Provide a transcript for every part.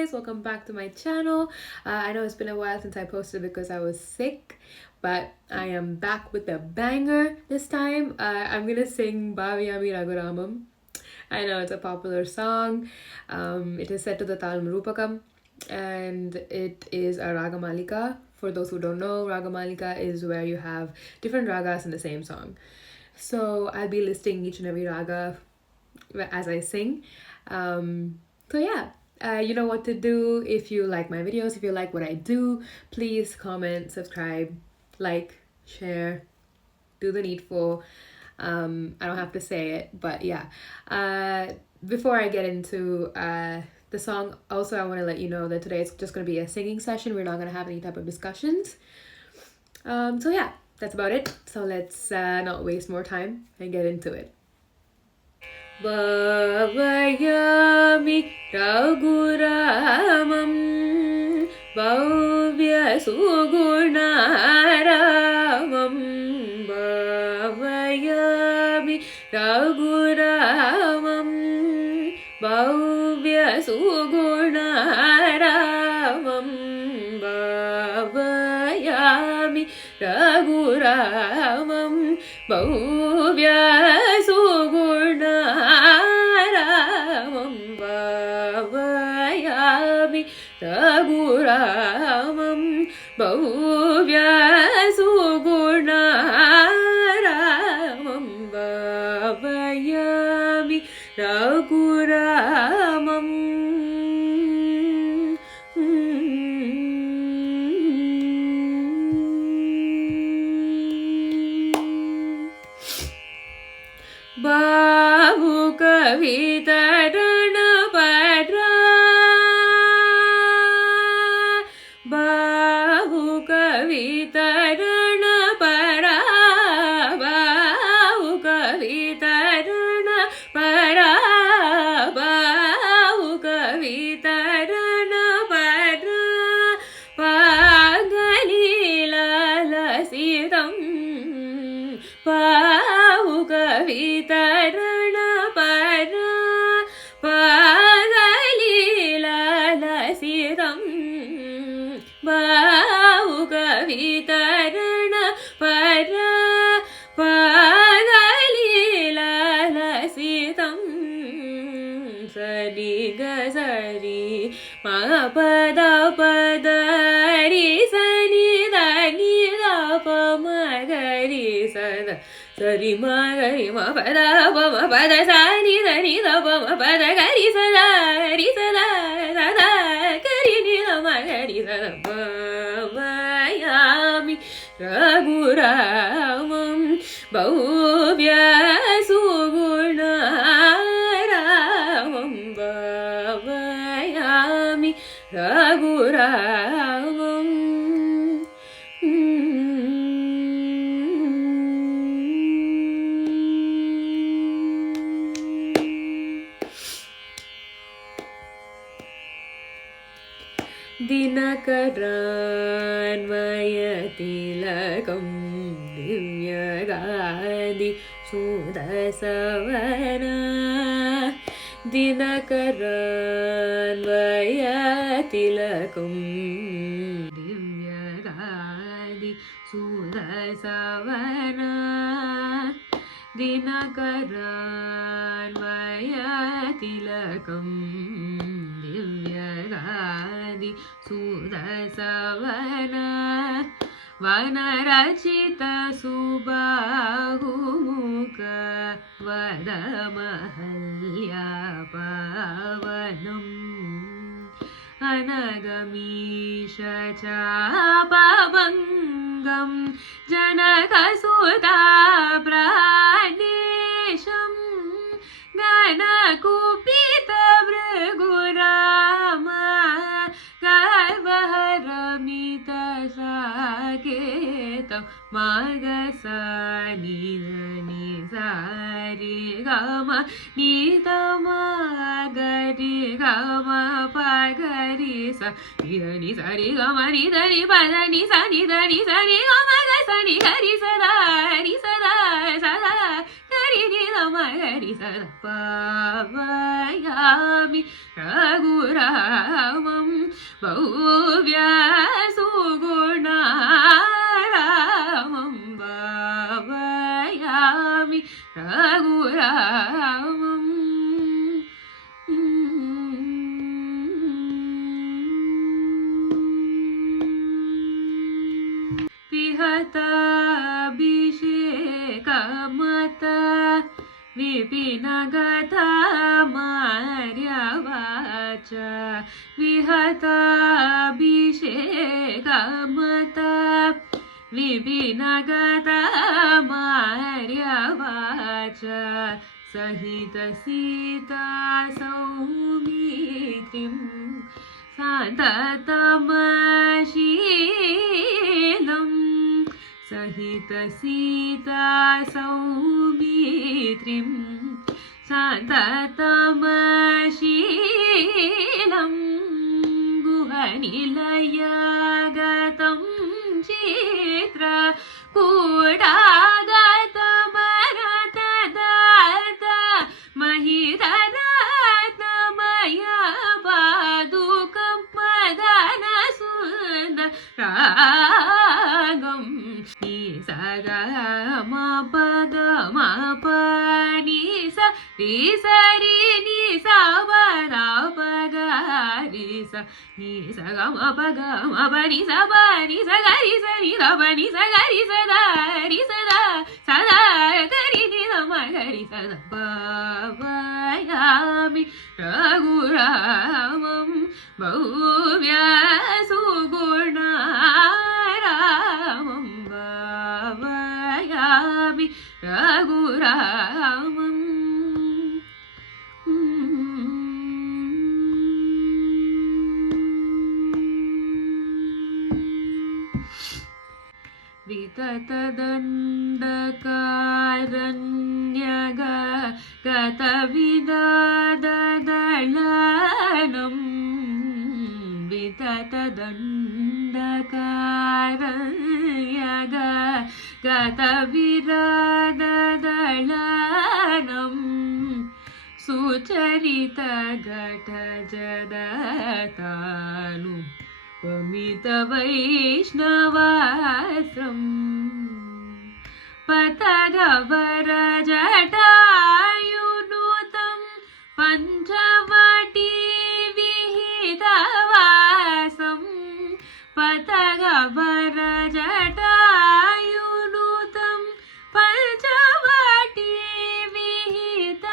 guys, welcome back to my channel. I know it's been a while since I posted because I was sick, but I am back with a banger this time. I'm gonna sing Bhaviyami Raghuramam. I know it's a popular song. It is set to the Talam Rupakam and it is a Ragamalika. For those who don't know, Ragamalika is where you have different ragas in the same song. So I'll be listing each and every raga as I sing. So yeah, you know what to do. If you like my videos, if you like what I do, please comment, subscribe, like, share, do the needful. I don't have to say it, but yeah. Before I get into the song, also I want to let you know that today it's just going to be a singing session. We're not going to have any type of discussions. So yeah, that's about it. So let's not waste more time and get into it. Bhavayami Raghuramam Bhavya Sugunaramam Bhavayami Raghuramam Bhavya Sugunaramam Bhavayami Raghuramam Bhavya Sugunaramam Bhavayami Raghuramam Bhavya Sugunaramam Bhavayami Raghuramam. Bahu kavitarana para Bahu kavitarana para Bahu kavitarana para Bahu kavitarana para Pagalila lasitam Bahu kavitarana para Pagalila lasitam Bahu kavitarana para Pagalila lasitam Sari ga sari ma pada pada ri sani da ni da pa ma ga ri sa Sari ma gari ma pada pa ma pada sa ni da pa ma pada gari sa da gari ni da ma gari sa da Bhavayami Raghuramam Bhavya Sugunaramam Bhavayami Raghuramam. Dinakaranvayatilakam Divyagadi Sudasavana Dinakaranvayatilakam Divyagadi Sudasavana Dinakaranvayatilakam Divyagadi Sudasavana Vanarachita Subahumuka Vadamahalya Pavanam Anagamisha Chapavangam Janakasuta Pranesham Ganakupita Vrigurama Garvaharamita Saketam Magasa Nida Nizari Gama Nida Magari Gama Pagarisa Nida Nizari Gama Nida Nipada Nisa Nida Nizari Gama Gasa Nigari Sada Sada Sada Gari Nida Magari Sada Bhavayami Raghuramam ಭವ್ಯ ಸುಗುಣಾರಾಮಂ ಭಾವಯಾಮಿ ರಘುರಾಮಂ ವಿಹತಾಭಿಷೇಕಮತ ವಿಪಿನಗತ ಮಾರ್ಯವಾಚ ವಿಹತಾಭಿಷೇಕಮತ ವಿಪಿನಗತ ಮಾರ್ಯವಾಚ ಸಹಿತ ಸೀತಾ ಸೌಮಿತ್ರಿಂ ಸಾಂತತಮಶೀಲಂ ಸಹಿತ ಸೀತಾ ಸೌಮಿತ್ರಿಂ ಶಾಂತತಮಶೀಲಂ ಗುಹನಿಲಯಗತಂ ಚಿತ್ರ ಕೂಡಾಗತಮರತದಾತ ಮಹಿರರತ್ನಮಯ ಪಾದುಕಂ ಮದನ ಸುಂದರಾಗಂ ನಿ ಸಗ ಮ ಪದ ಮ ಪ ನಿ ಸ ರಿ ಸ ರಿ ನಿ ಸ ಪ ದ ಪ ಗ ರಿ ಸ ನಿ ಸ ಗ ಮ ಪ ಗ ಮ ಪ ನಿ ಸ ಪ ನಿ ಸ ಗ ರಿ ಸ ನಿ ದ ಪ ನಿ ಸ ಗ ರಿ ಸ ದ ರಿ ಸ ದ ಸ ದ ಗ ರಿ ನಿ ದ ಮ ಗ ರಿ ಸ ದ ಪ ವ ಯಾಮಿ ರಘುರಾಮಂ ಭವ್ಯ ಸುಗುಣಾರಾಮಂ ಭಾವಯಾಮಿ ರಘುರಾಮಂ ವಿತತದಂಡಕಾರಣ್ಯಗ ಗತವಿದಾದದಳನಂ ವಿತತದಂಡಕಾರಣ್ಯಗ ಗತವಿದಾದದಳನಂ ಸುಚರಿತ ಘಟಜದತಾನು ಪಮಿತ ವೈಷ್ಣವಾಸ್ರಂ ಪತಗವರ ಜಟಾಯುನುತಂ ಪಂಚವಟಿ ವಿಹಿತವಾಸಂ ಪತಗವರ ಜಟಾಯುನುತಂ ಪಂಚವಟಿ ವಿಹಿತವಾಸಂ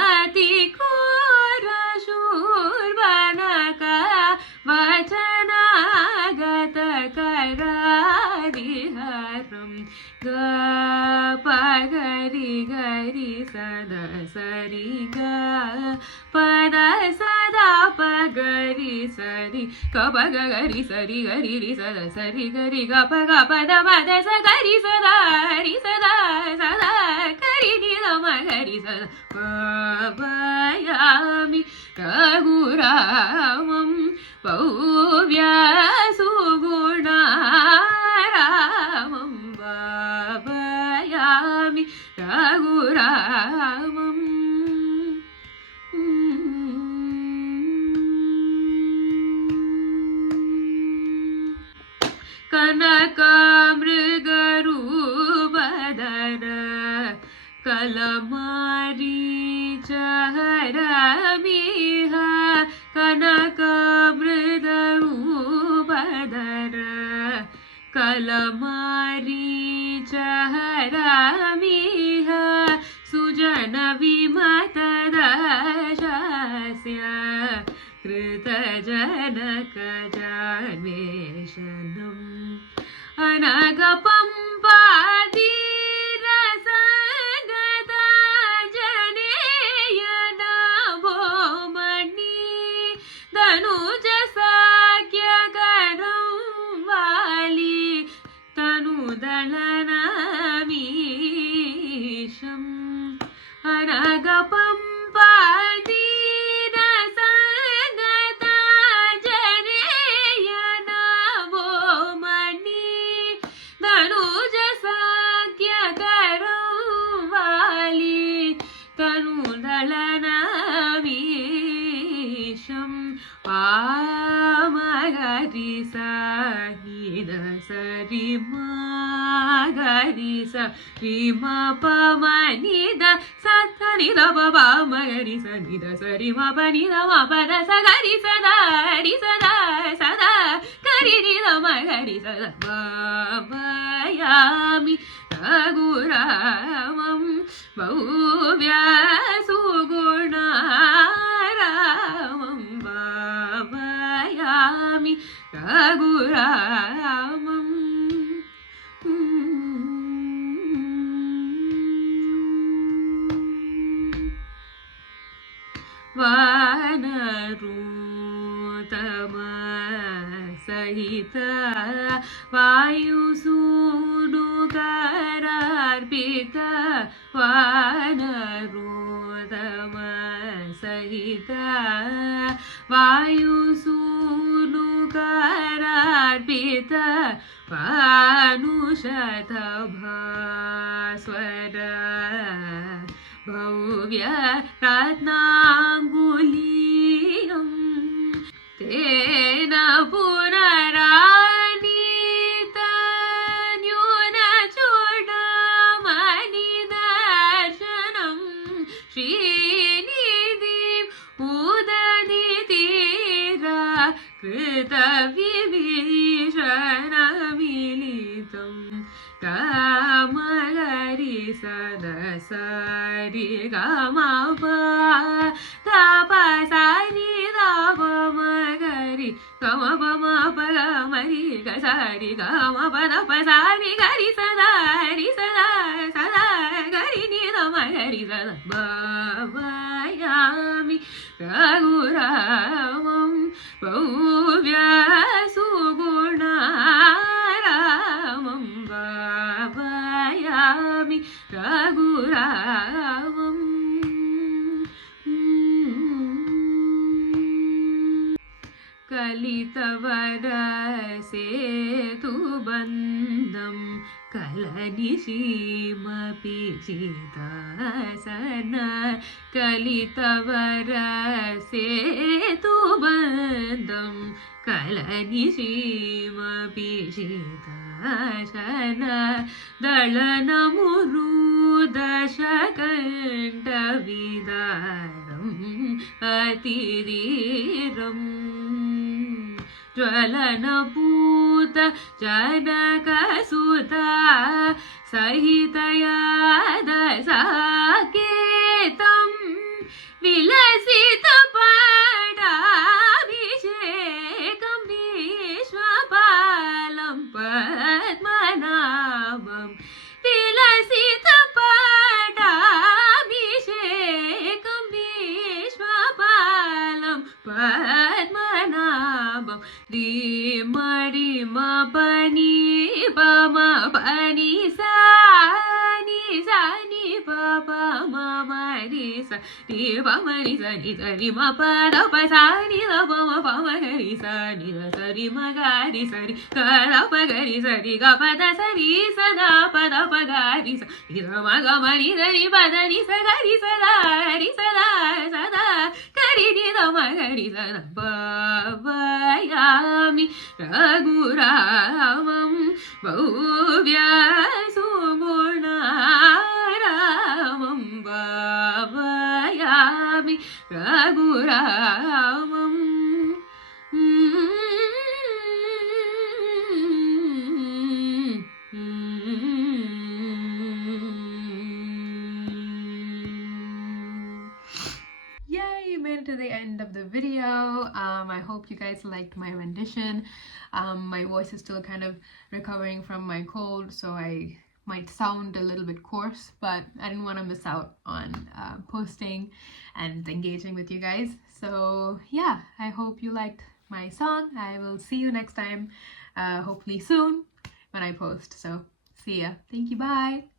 ಅತಿ ಕ್ರೂರ ಶೂರ್ವನಕ ವಚನಾಗತ ಕರಾದಿಹರಂ ಗ ಪ ಗರಿ ಗರಿ ಸದ ಸರಿ ಗ ಪದ ಸದಾ ಪ ಗರಿ ಸರಿ ಗ ಪ ಗ ಗರಿ ಸರಿ ಗರಿ ರಿ ಸದ ಸರಿ ಗರಿ ಗ ಪ ದ ಪದ ಸ ಗರಿ ಸದಾ ರಿ ಸದಾ ಸದಾ ಗರಿ ನಿ ದ ಮ ಗರಿ ಸದ ಭಾವಯಾಮಿ ರಘುರಾಮಂ ಭವ್ಯ ಸುಗುಣಾರಾಮಂ ಭಾವಯಾಮಿ ರಘುರಾಮಂ ಕನಕ ಮೃಗರೂಪಧರ ಕಲಮಾರಿ ಚಹರಮಿಹ ಕನಕ ಮೃಗರೂಪಧರ ಕಲಮಾರಿ ಚಹರಮಿಹ ಸುಜನ ವಿಮತದ ಶಾಸ್ಯ ಕೃತ ಜನಕ ಜಾನ್ವೇಷಣಂ ಅನಗ ಪಂಪಾದೀರ ಸಂಗತ ಜನೇಯನ ಭೋಮಣಿ ಧನುಜ ಸಾಕ್ಯಕರಂ ವಾಲಿ ತನುದಳನಮೀಶಂ ಅನಗ ಪಂಪಾದೀರ ಸಂಗತ ಜನೇಯನ ಭೋಮಣಿ ಧನುಜ ri sa ni da sa ri ma ga ri sa ri ma pa ma ni da sa tha ni da pa pa ma ga ri sa ni da sa ri ma pa ni da ma pa da sa ga ri sa da sa da ga ri ni da ma ga ri sa da bhavayami raghuramam bhavya sugunaramam bhavayami raghuramam vanarutama sahita vayusunukararpita vanarutama sahita vayusunukararpita vanushatabhaswara भव्य रत्नाङ्गुलीयं तेन पुनरानीता न्यूनचूडामणिदर्शनं श्रीनिधिम् उदधितीरा कृतविभीषणमिलितम् कामगरि सदा सारि गमपा तपसारि दपमगरि गमपमपगमरि गसारि गमपदपसारि गरि सदा सदा गरि निदमगरि सदा भावयामि रघुरामं भव्य सुगुणारामं भावयामि रघुरामम् कलितवरसेतुबन्धं कलनिशीमपि चिदासन कलितवरसेतुबन्धं कलनिशीमपि चिदासन दलनमुरुदशकण्ठविदारम् अतिधीरम् ज्वलनपूत जनकसुता सहितयाद साकेतं विलसितपटाभिषेकं विश्वपालं पद्मनाभं विलसितपटाभिषेकं विश्वपालं पद्मनाभं रिमरिमपनि पमपनि सा नि पप मरि स रि पमरि स नि स रि म प द प सा नि द प म प म ग रि स नि द स रि म ग रि स रि ग द प ग रि स रि ग प द स रि स द प द प ग रि स रि द म ग म रि द रि प द नि स ग रि स द स द ग रि नि द म ग रि स द भावयामि रघुरामं भव्य सुगुणारामं भावयामि रघुरामम् Yay, made it to the end of the video. I hope you guys liked my rendition. My voice is still kind of recovering from my cold, so I might sound a little bit coarse, but I didn't want to miss out on posting and engaging with you guys. So yeah, I hope you liked my song. I will see you next time, hopefully soon when I post. So see ya. Thank you. Bye.